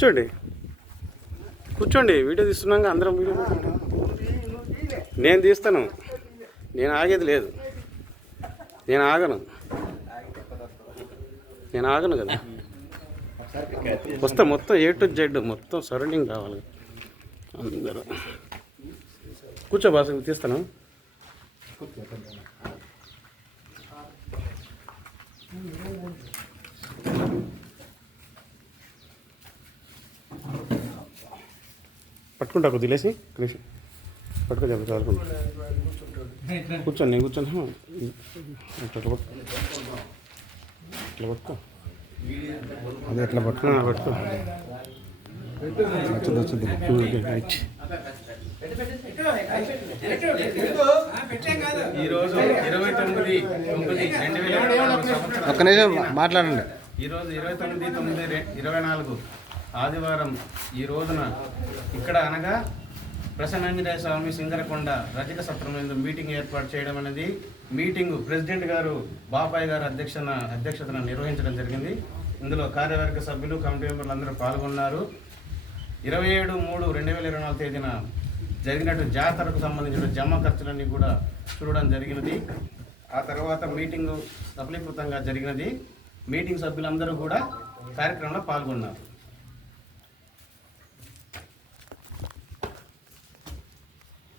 కూర్చోండి. కూర్చోండి వీడియో తీస్తున్నాక అందరం వీడియో నేను తీస్తాను. నేను ఆగేది లేదు. నేను ఆగను. నేను ఆగను కదా. వస్తా మొత్తం ఏ టు జెడ్ మొత్తం సరౌండింగ్ కావాలి. అందరూ. కూర్చో బాస తీస్తాను. పట్టుకుంటా కొద్ది లేసి కలిసి పట్టుకో చెప్పు చదువుకుంటా కూర్చోండి నేను కూర్చొని. హా, ఇట్లా పట్టుకో. ఇట్లా పట్టుకో. అదే ఎట్లా పట్టు ఆ, పట్టుకో. వచ్చింది వచ్చింది ఓకే, రైట్. ఒక్క నిమిషం మాట్లాడండి. ఈరోజు ఇరవై తొమ్మిది తొమ్మిది ఇరవై నాలుగు. ఆదివారం ఈ రోజున ఇక్కడ అనగా ప్రసన్నాంజనేయ స్వామి సింగరకొండ రజక సత్రం మీటింగ్ ఏర్పాటు చేయడం అనేది మీటింగ్ ప్రెసిడెంట్ గారు బాపాయ్ గారు అధ్యక్షన అధ్యక్షతన నిర్వహించడం జరిగింది. ఇందులో కార్యవర్గ సభ్యులు కమిటీ మెంబర్లు అందరూ పాల్గొన్నారు. ఇరవై ఏడు మూడు రెండు వేల ఇరవై నాలుగు తేదీన జరిగినట్టు జాతరకు సంబంధించిన జమ ఖర్చులన్నీ కూడా చూడడం జరిగినది. ఆ తర్వాత మీటింగు సఫలీకృతంగా జరిగినది. మీటింగ్ సభ్యులందరూ కూడా కార్యక్రమంలో పాల్గొన్నారు.